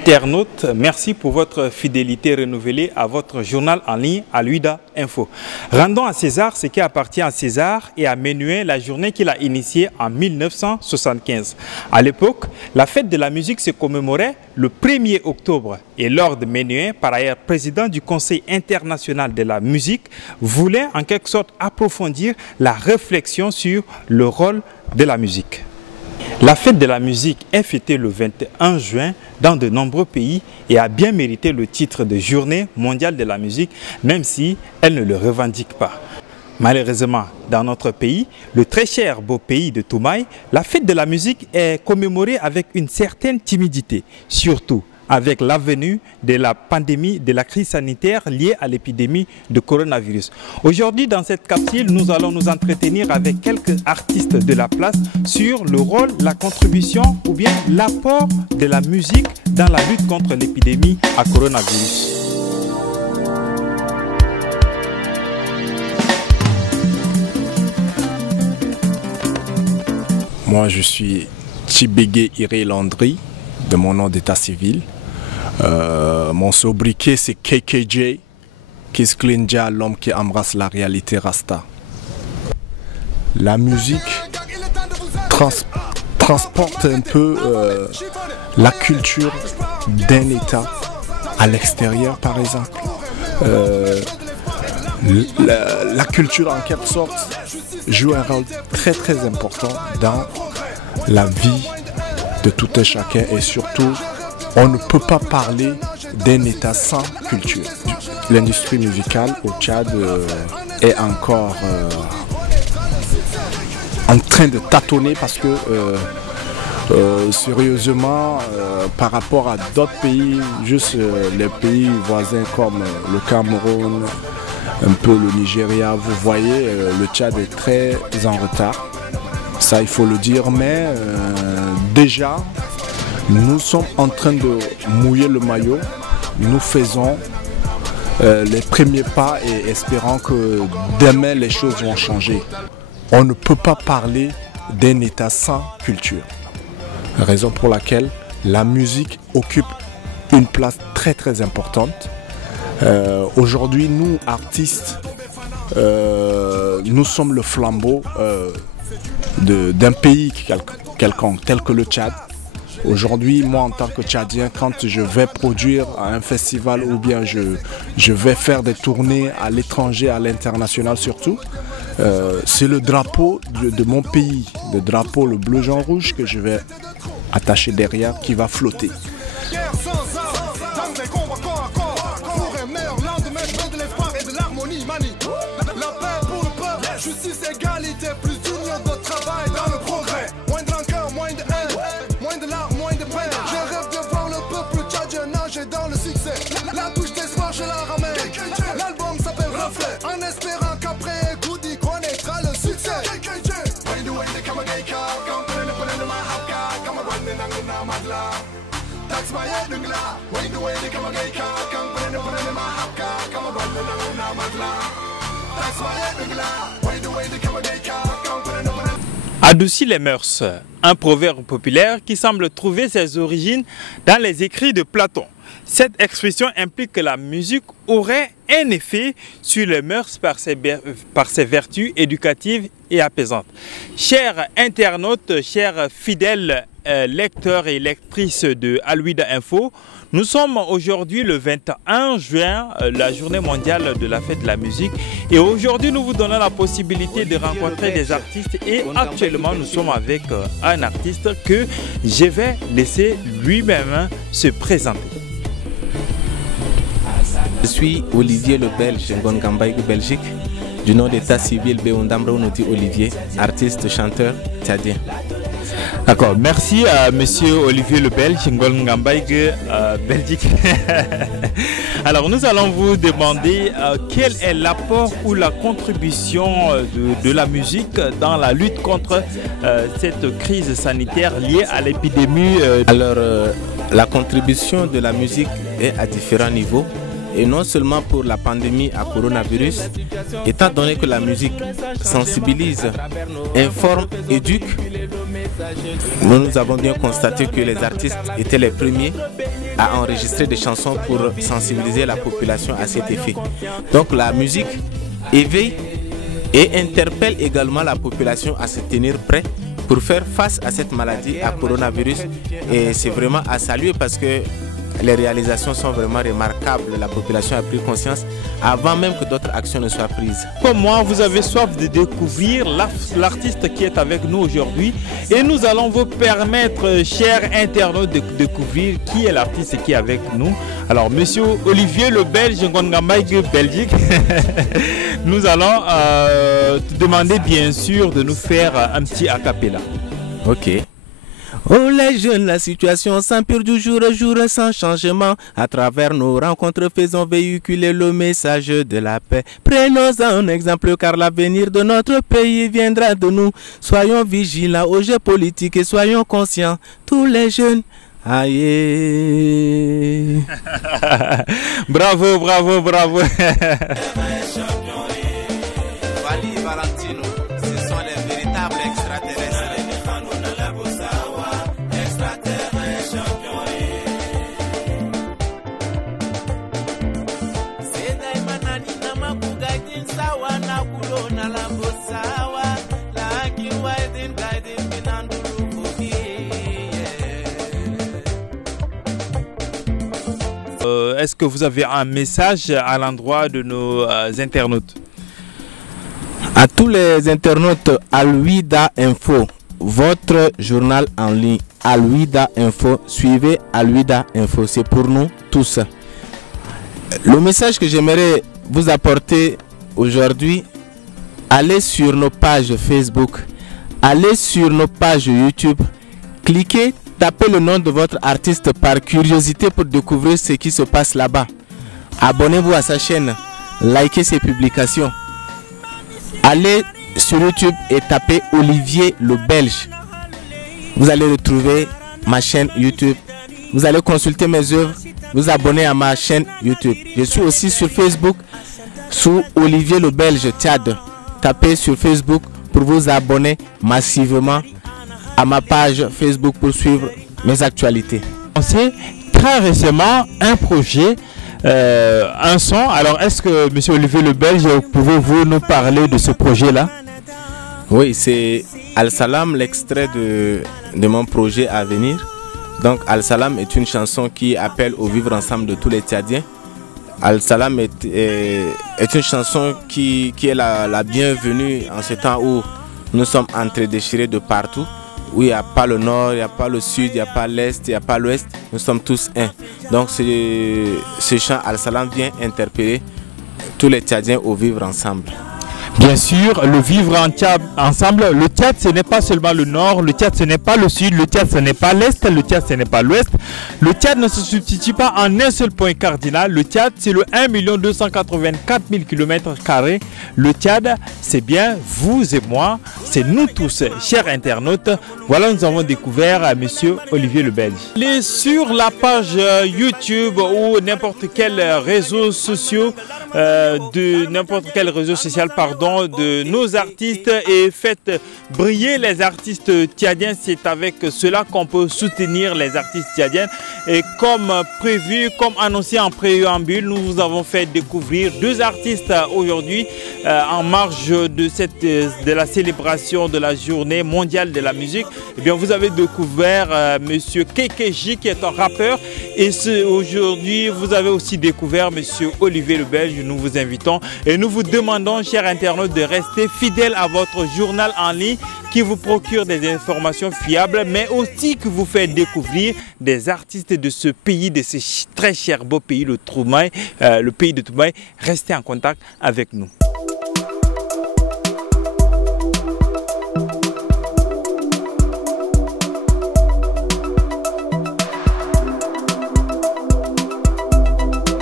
Internautes, merci pour votre fidélité renouvelée à votre journal en ligne Aluida Info. Rendons à César ce qui appartient à César et à Menuhin la journée qu'il a initiée en 1975. À l'époque, la fête de la musique se commémorait le 1er octobre et Lord Menuhin, par ailleurs président du Conseil international de la musique, voulait en quelque sorte approfondir la réflexion sur le rôle de la musique. La fête de la musique est fêtée le 21 juin dans de nombreux pays et a bien mérité le titre de Journée mondiale de la musique, même si elle ne le revendique pas. Malheureusement, dans notre pays, le très cher beau pays de Toumaï, la fête de la musique est commémorée avec une certaine timidité, surtout avec la venue de la pandémie, de la crise sanitaire liée à l'épidémie de coronavirus. Aujourd'hui, dans cette capsule, nous allons nous entretenir avec quelques artistes de la place sur le rôle, la contribution ou bien l'apport de la musique dans la lutte contre l'épidémie à coronavirus. Moi, je suis Tchibégué Iré Landry, de mon nom d'état civil. Mon sobriquet c'est KKJ, Kiss Klinja, l'homme qui embrasse la réalité Rasta. La musique transporte un peu la culture d'un état à l'extérieur par exemple. La culture en quelque sorte joue un rôle très important dans la vie de tout un chacun et surtout on ne peut pas parler d'un état sans culture. L'industrie musicale au Tchad est encore en train de tâtonner parce que sérieusement par rapport à d'autres pays, juste les pays voisins comme le Cameroun, un peu le Nigeria, vous voyez le Tchad est très en retard. Ça il faut le dire, mais déjà nous sommes en train de mouiller le maillot, nous faisons les premiers pas et espérons que demain les choses vont changer. On ne peut pas parler d'un état sans culture. Raison pour laquelle la musique occupe une place très importante. Aujourd'hui, nous artistes, nous sommes le flambeau d'un pays quelconque tel que le Tchad. Aujourd'hui, moi en tant que Tchadien, quand je vais produire à un festival ou bien je vais faire des tournées à l'étranger, à l'international surtout, c'est le drapeau de mon pays, le drapeau, le bleu, jaune, rouge que je vais attacher derrière qui va flotter. Adoucit les mœurs, un proverbe populaire qui semble trouver ses origines dans les écrits de Platon. Cette expression implique que la musique aurait un effet sur les mœurs par ses vertus éducatives et apaisantes. Chers internautes, chers fidèles lecteurs et lectrices de Aluida Info, nous sommes aujourd'hui le 21 juin, la journée mondiale de la fête de la musique. Et aujourd'hui, nous vous donnons la possibilité de rencontrer des artistes. Et actuellement, nous sommes avec un artiste que je vais laisser lui-même se présenter. Je suis Olivier le Belge, Ngongambaï Belgique, du nom d'état civil Béondamra Onoti Olivier, artiste, chanteur tchadien. D'accord, merci à monsieur Olivier le Belge, Ngongambaï Belgique. Alors nous allons vous demander quel est l'apport ou la contribution de la musique dans la lutte contre cette crise sanitaire liée à l'épidémie. Alors la contribution de la musique est à différents niveaux. Et non seulement pour la pandémie à coronavirus, étant donné que la musique sensibilise, informe, éduque, nous avons bien constaté que les artistes étaient les premiers à enregistrer des chansons pour sensibiliser la population à cet effet. Donc la musique éveille et interpelle également la population à se tenir prêt pour faire face à cette maladie, à coronavirus. Et c'est vraiment à saluer parce que les réalisations sont vraiment remarquables. La population a pris conscience avant même que d'autres actions ne soient prises. Comme moi, vous avez soif de découvrir l'artiste qui est avec nous aujourd'hui. Et nous allons vous permettre, chers internautes, de découvrir qui est l'artiste qui est avec nous. Alors, monsieur Olivier le Belge, Ngongambaïgue, Belgique, nous allons te demander bien sûr de nous faire un petit acapella. Ok. Oh les jeunes, la situation s'empire du jour au jour sans changement. À travers nos rencontres, faisons véhiculer le message de la paix. Prenons un exemple car l'avenir de notre pays viendra de nous. Soyons vigilants aux jeux politiques et soyons conscients, tous les jeunes. Aïe. Bravo, bravo, bravo. Wally Valentino, ce sont les véritables extraterrestres. Est-ce que vous avez un message à l'endroit de nos internautes? À tous les internautes, Al-Ouida Info, votre journal en ligne, Al-Ouida Info, suivez Al-Ouida Info, c'est pour nous tous. Le message que j'aimerais vous apporter aujourd'hui, allez sur nos pages Facebook, allez sur nos pages YouTube, cliquez, tapez le nom de votre artiste par curiosité pour découvrir ce qui se passe là-bas. Abonnez-vous à sa chaîne, likez ses publications. Allez sur YouTube et tapez Olivier le Belge. Vous allez retrouver ma chaîne YouTube. Vous allez consulter mes œuvres, vous abonner à ma chaîne YouTube. Je suis aussi sur Facebook sous Olivier le Belge Tchad. Tapez sur Facebook pour vous abonner massivement à ma page Facebook pour suivre mes actualités. On sait très récemment un projet, un son. Alors est-ce que M. Olivier le Belge, pouvez-vous nous parler de ce projet-là? Oui, c'est Al-Salam, l'extrait de mon projet à venir. Donc Al-Salam est une chanson qui appelle au vivre ensemble de tous les Tchadiens. Al-Salam est une chanson qui est la bienvenue en ce temps où nous sommes entredéchirés de partout. Où il n'y a pas le nord, il n'y a pas le sud, il n'y a pas l'est, il n'y a pas l'ouest. Nous sommes tous un. Donc ce chant Al-Salam vient interpeller tous les Tchadiens au vivre ensemble. Bien sûr, le vivre ensemble, le Tchad ce n'est pas seulement le nord, le Tchad ce n'est pas le sud, le Tchad ce n'est pas l'est, le Tchad ce n'est pas l'ouest. Le Tchad ne se substitue pas en un seul point cardinal. Le Tchad c'est le 1 284 000 km². Le Tchad c'est bien vous et moi, c'est nous tous, chers internautes. Voilà, nous avons découvert monsieur Olivier le Belge. Allez sur la page YouTube ou n'importe quel réseau social de nos artistes et faites briller les artistes tchadiens. C'est avec cela qu'on peut soutenir les artistes tchadiens. Et comme prévu, comme annoncé en préambule, nous vous avons fait découvrir deux artistes aujourd'hui en marge de la célébration de la journée mondiale de la musique. Eh bien, vous avez découvert monsieur Kekeji qui est un rappeur, et aujourd'hui vous avez aussi découvert monsieur Olivier le Belge. Nous vous invitons et nous vous demandons, chers internautes, de rester fidèles à votre journal en ligne qui vous procure des informations fiables, mais aussi qui vous fait découvrir des artistes de ce pays, de ce très cher beau pays, le Toumaï, le pays de Toumaï. Restez en contact avec nous.